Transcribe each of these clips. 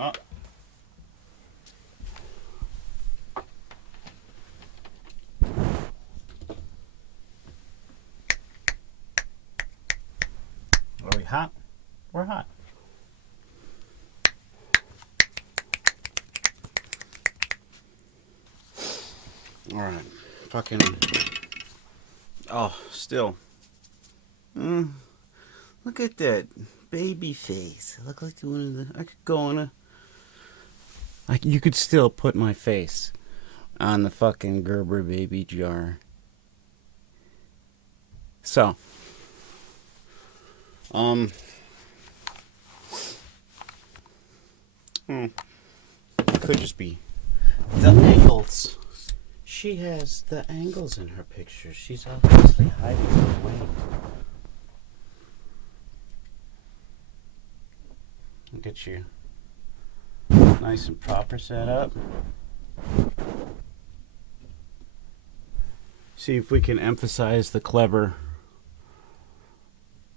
Huh? Are we hot? We're hot. Alright. Fucking. Oh, still. Look at that baby face. I look like one of the. I could go on a. You could still put my face on the fucking Gerber baby jar. So. It could just be the angles. She has the angles in her picture. She's obviously hiding her way. Get you nice and proper set up. See if we can emphasize the clever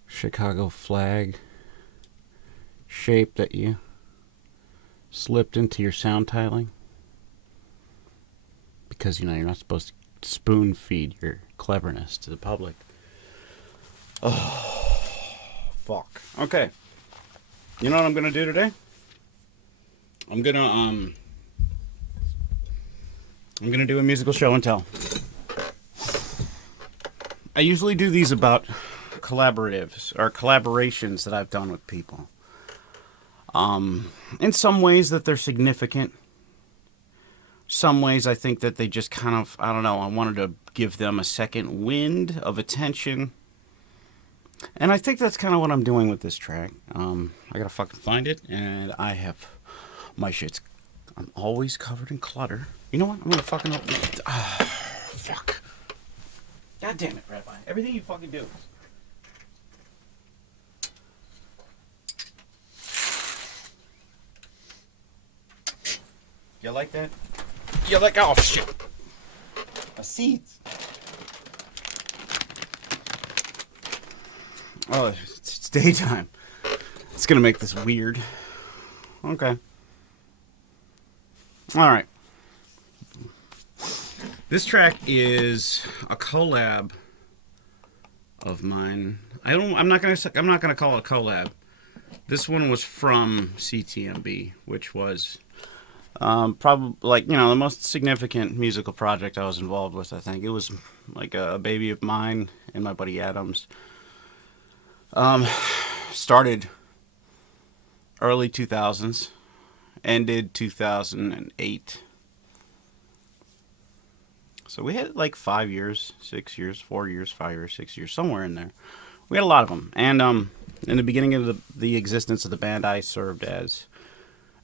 Chicago flag shape that you slipped into your sound tiling. Because, you know, you're not supposed to spoon feed your cleverness to the public. Oh, fuck. Okay. You know what I'm gonna do today? I'm gonna do a musical show and tell. I usually do these about collaboratives or collaborations that I've done with people. In some ways that they're significant. Some ways I think that they just kind of, I don't know, I wanted to give them a second wind of attention. And I think that's kind of what I'm doing with this track. I gotta fucking find it, and I have my shit's. I'm always covered in clutter. You know what? I'm gonna fucking open it. Fuck. God damn it, Rabbi. Everything you fucking do. You like that? You like, oh shit. A seed. Oh, it's daytime. It's gonna make this weird. Okay. Alright. This track is a collab of mine. I'm not gonna call it a collab. This one was from C.T.M.B, which was probably, like, you know, the most significant musical project I was involved with, I think. It was like a baby of mine and my buddy Adam's. Started early 2000s, ended 2008. So we had like 5 years, 6 years, 4 years, 5 years, 6 years, somewhere in there. We had a lot of them. And in the beginning of the existence of the band, I served as,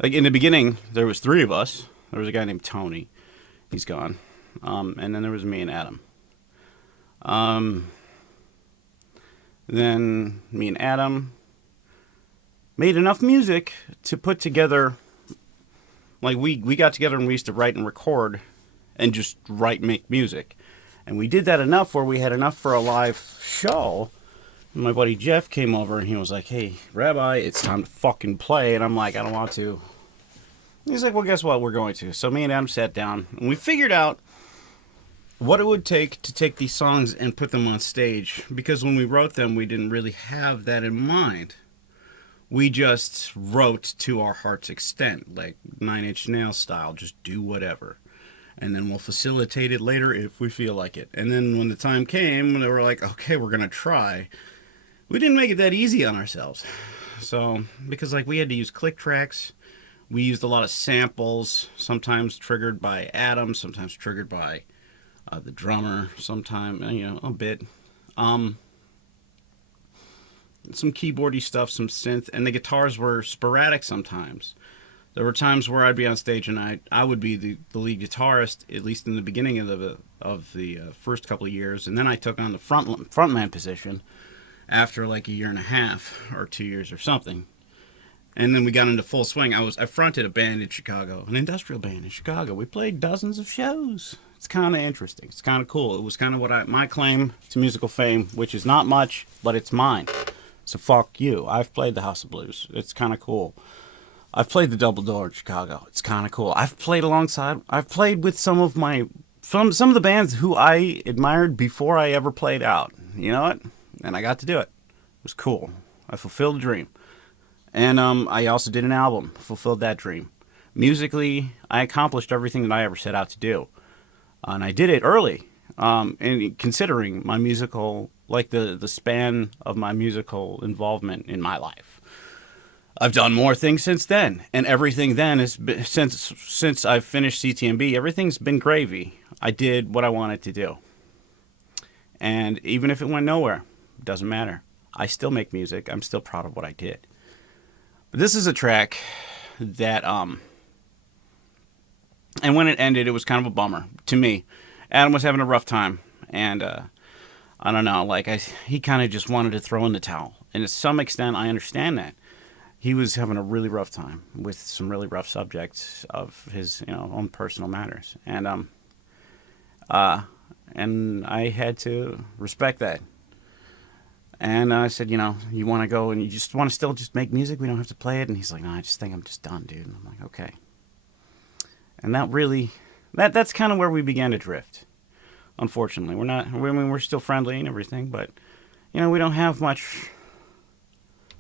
like, in the beginning, there was 3 of us. There was a guy named Tony. He's gone. And then there was me and Adam. Then me and Adam made enough music to put together, like, we got together and we used to write and record and just make music. And we did that enough where we had enough for a live show. And my buddy Jeff came over and he was like, "Hey, Rabbi, it's time to fucking play." And I'm like, "I don't want to." He's like, "Well, guess what? We're going to." So me and Adam sat down and we figured out what it would take to take these songs and put them on stage. Because when we wrote them, we didn't really have that in mind. We just wrote to our heart's extent, like 9 Inch Nails style, just do whatever. And then we'll facilitate it later if we feel like it. And then when the time came, they were like, okay, we're going to try. We didn't make it that easy on ourselves. So, because, like, we had to use click tracks. We used a lot of samples, sometimes triggered by Adam, sometimes triggered by the drummer, sometimes, you know, a bit. Some keyboardy stuff, some synth, and the guitars were sporadic sometimes. There were times where I'd be on stage and I would be the lead guitarist, at least in the beginning of the first couple of years, and then I took on the frontman position after like a year and a half or 2 years or something. And then we got into full swing. I fronted a band in Chicago, an industrial band in Chicago. We played dozens of shows. It's kind of interesting. It's kind of cool. It was kind of my claim to musical fame, which is not much, but it's mine. So fuck you. I've played the House of Blues. It's kind of cool. I've played the Double Door in Chicago. It's kind of cool. I've played with some of the bands who I admired before I ever played out. You know what? And I got to do it. It was cool. I fulfilled a dream. And I also did an album, fulfilled that dream. Musically, I accomplished everything that I ever set out to do. And I did it early. And considering my musical, like the span of my musical involvement in my life. I've done more things since then, and everything then is since I've finished C.T.M.B. Everything's been gravy. I did what I wanted to do, and even if it went nowhere, it doesn't matter. I still make music. I'm still proud of what I did. But this is a track that and when it ended, it was kind of a bummer to me. Adam was having a rough time, and I don't know, like he kind of just wanted to throw in the towel, and to some extent, I understand that. He was having a really rough time with some really rough subjects of his, own personal matters, and I had to respect that. And I said, you want to go and you just want to still just make music? We don't have to play it. And he's like, no, I just think I'm just done, dude. And I'm like, okay. And that's kind of where we began to drift. Unfortunately, we're still friendly and everything, but we don't have much.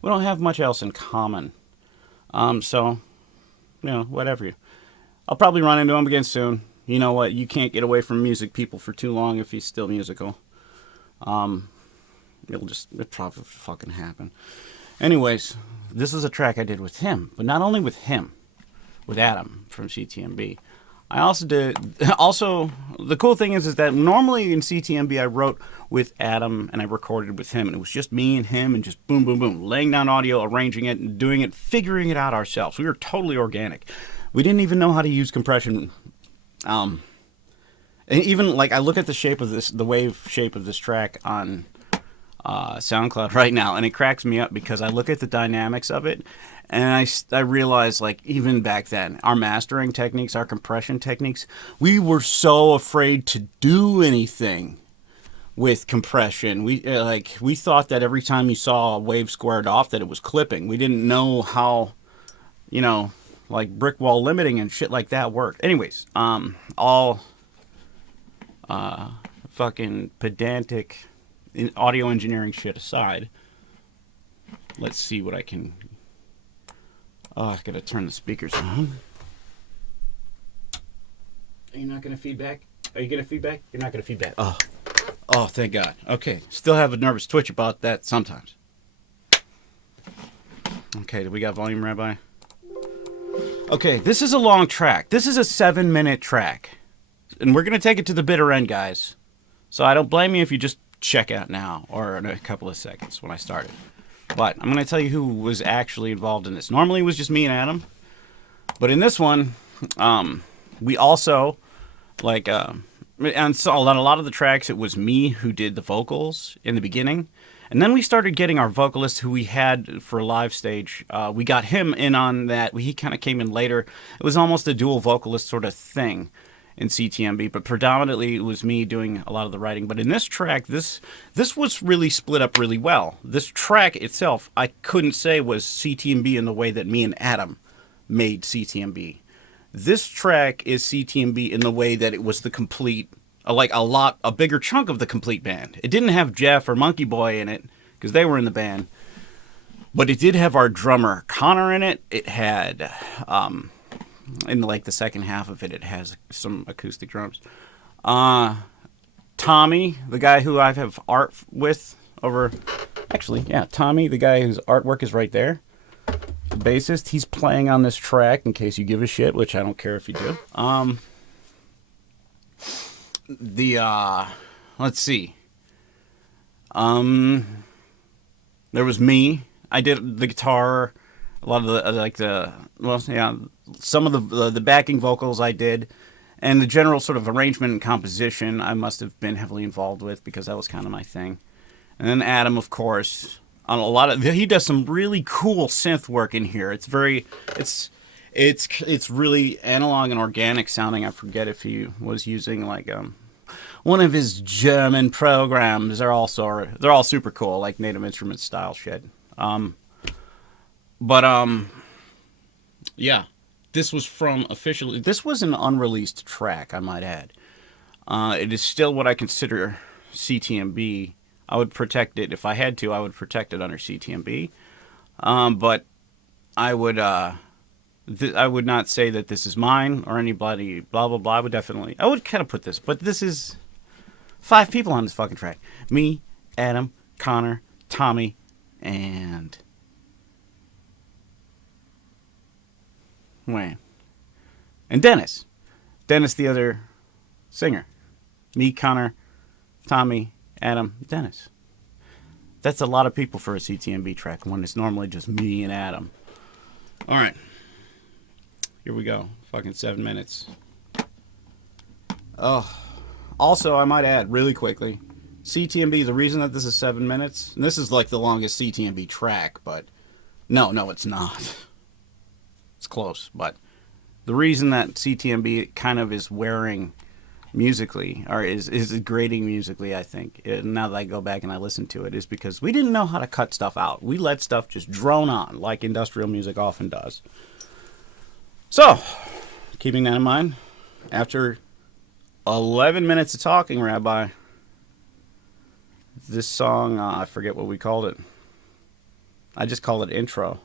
We don't have much else in common. So, whatever. I'll probably run into him again soon. You know what? You can't get away from music people for too long if he's still musical. It'll probably fucking happen. Anyways, this is a track I did with him, but not only with him, with Adam from C.T.M.B. I also the cool thing is that normally in C.T.M.B. I wrote with Adam and I recorded with him, and it was just me and him and just boom, boom, boom, laying down audio, arranging it, and doing it, figuring it out ourselves. We were totally organic. We didn't even know how to use compression. And even like I look at the wave shape of this track on SoundCloud right now, and it cracks me up because I look at the dynamics of it. And I realized, like, even back then, our mastering techniques, our compression techniques, we were so afraid to do anything with compression. We thought that every time you saw a wave squared off that it was clipping. We didn't know how, like brick wall limiting and shit like that worked. Anyways, all fucking pedantic audio engineering shit aside, let's see what I can... Oh, I gotta turn the speakers on. Are you not gonna feedback? Are you gonna feedback? You're not gonna feedback. Oh, thank God. Okay, still have a nervous twitch about that sometimes. Okay, do we got volume, Rabbi? Okay, this is a long track. This is a 7-minute track. And we're gonna take it to the bitter end, guys. So I don't blame you if you just check out now, or in a couple of seconds when I started. But I'm going to tell you who was actually involved in this. Normally it was just me and Adam. But in this one, we also, and so on a lot of the tracks, it was me who did the vocals in the beginning. And then we started getting our vocalist who we had for live stage. We got him in on that. He kind of came in later. It was almost a dual vocalist sort of thing in C.T.M.B., but predominantly it was me doing a lot of the writing. But in this track, this was really split up really well. This track itself, I couldn't say was C.T.M.B. in the way that me and Adam made C.T.M.B. This track is C.T.M.B. in the way that it was the complete, a bigger chunk of the complete band. It didn't have Jeff or Monkey Boy in it, because they were in the band. But it did have our drummer, Connor, in it. It had... in the second half of it has some acoustic drums. Tommy, the guy who I have art with over... Actually, yeah, Tommy, the guy whose artwork is right there. The bassist, he's playing on this track, in case you give a shit, which I don't care if you do. Let's see. There was me. I did the guitar... A lot of some of the backing vocals I did, and the general sort of arrangement and composition I must have been heavily involved with because that was kind of my thing. And then Adam, of course, on he does some really cool synth work in here. It's really analog and organic sounding. I forget if he was using one of his German programs. They're all super cool, like Native Instruments style shit. But Yeah. This was from officially. This was an unreleased track, I might add. It is still what I consider C.T.M.B. I would protect it if I had to. I would protect it under C.T.M.B. But I would I would not say that this is mine or anybody. Blah blah blah. I would kind of put this, but this is 5 people on this fucking track. Me, Adam, Connor, Tommy, and Wayne, and Dennis. Dennis, the other singer. Me, Connor, Tommy, Adam, Dennis. That's a lot of people for a C.T.M.B. track when it's normally just me and Adam. All right. Here we go. Fucking 7 minutes. Oh. Also, I might add really quickly, C.T.M.B., the reason that this is 7 minutes, and this is like the longest C.T.M.B. track, but no, it's not. It's close, but the reason that C.T.M.B. kind of is wearing musically, or is grading musically, I think, now that I go back and I listen to it, is because we didn't know how to cut stuff out. We let stuff just drone on, like industrial music often does. So, keeping that in mind, after 11 minutes of talking, Rabbi, this song, I forget what we called it. I just call it intro.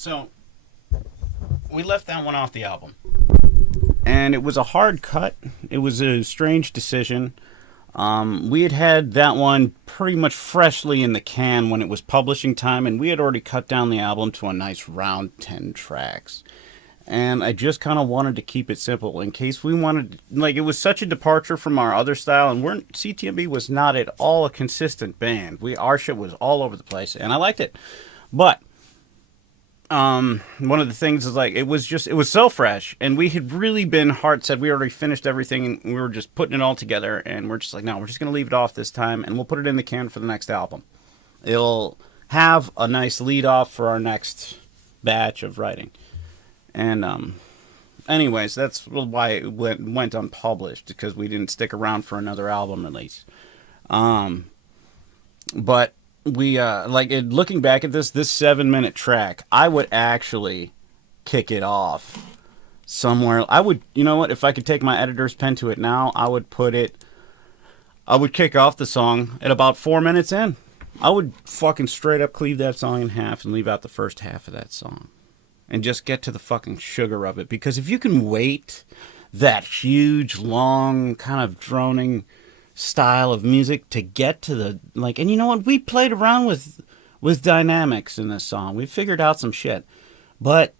So we left that one off the album, and it was a hard cut. It was a strange decision. We had that one pretty much freshly in the can when it was publishing time, and we had already cut down the album to a nice round 10 tracks. And I just kind of wanted to keep it simple in case we wanted, like, it was such a departure from our other style, and C.T.M.B was not at all a consistent band. Our shit was all over the place, and I liked it. But one of the things is, like, it was so fresh, and we had really been hard set. We already finished everything, and we were just putting it all together, and we're just like, no, we're just going to leave it off this time, and we'll put it in the can for the next album. It'll have a nice lead off for our next batch of writing. And anyways, that's why it went unpublished, because we didn't stick around for another album release. But we looking back at this 7-minute track, I would actually kick it off somewhere. I would, you know what, if I could take my editor's pen to it now, I would kick off the song at about 4 minutes in. I would fucking straight up cleave that song in half and leave out the first half of that song and just get to the fucking sugar of it. Because if you can wait that huge, long, kind of droning style of music to get to the, like, and you know what, we played around with dynamics in this song. We figured out some shit. But,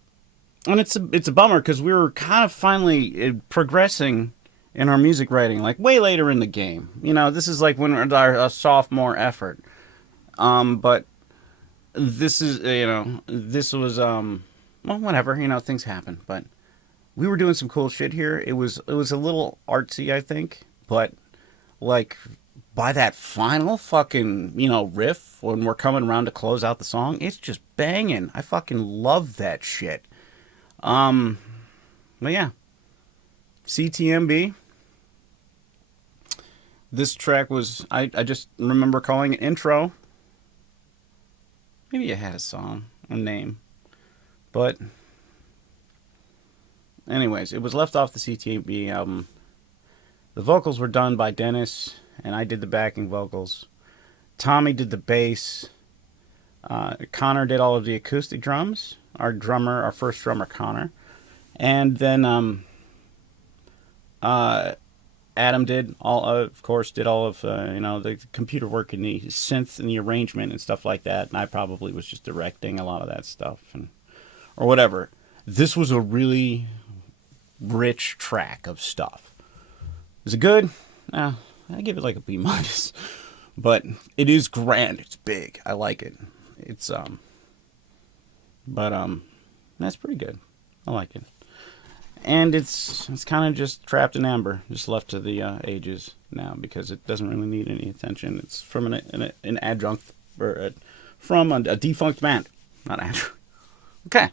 and it's a bummer, because we were kind of finally progressing in our music writing, like, way later in the game. You know, this is like when we're our sophomore effort. But this is, this was, well, whatever, things happen. But we were doing some cool shit here. It was a little artsy, I think. But, like, by that final fucking, riff, when we're coming around to close out the song, it's just banging. I fucking love that shit. But yeah. C.T.M.B. This track was, I just remember calling it Intro. Maybe it had a name. But, anyways, it was left off the C.T.M.B. album. The vocals were done by Dennis, and I did the backing vocals. Tommy did the bass. Connor did all of the acoustic drums. Our first drummer, Connor. And then Adam did all of the computer work and the synth and the arrangement and stuff like that. And I probably was just directing a lot of that stuff or whatever. This was a really rich track of stuff. Is it good? I give it like a B-. But it is grand. It's big. I like it. It's that's pretty good. I like it. And it's kind of just trapped in amber, just left to the ages now, because it doesn't really need any attention. It's from an adjunct, or from a defunct band, not adjunct. Okay.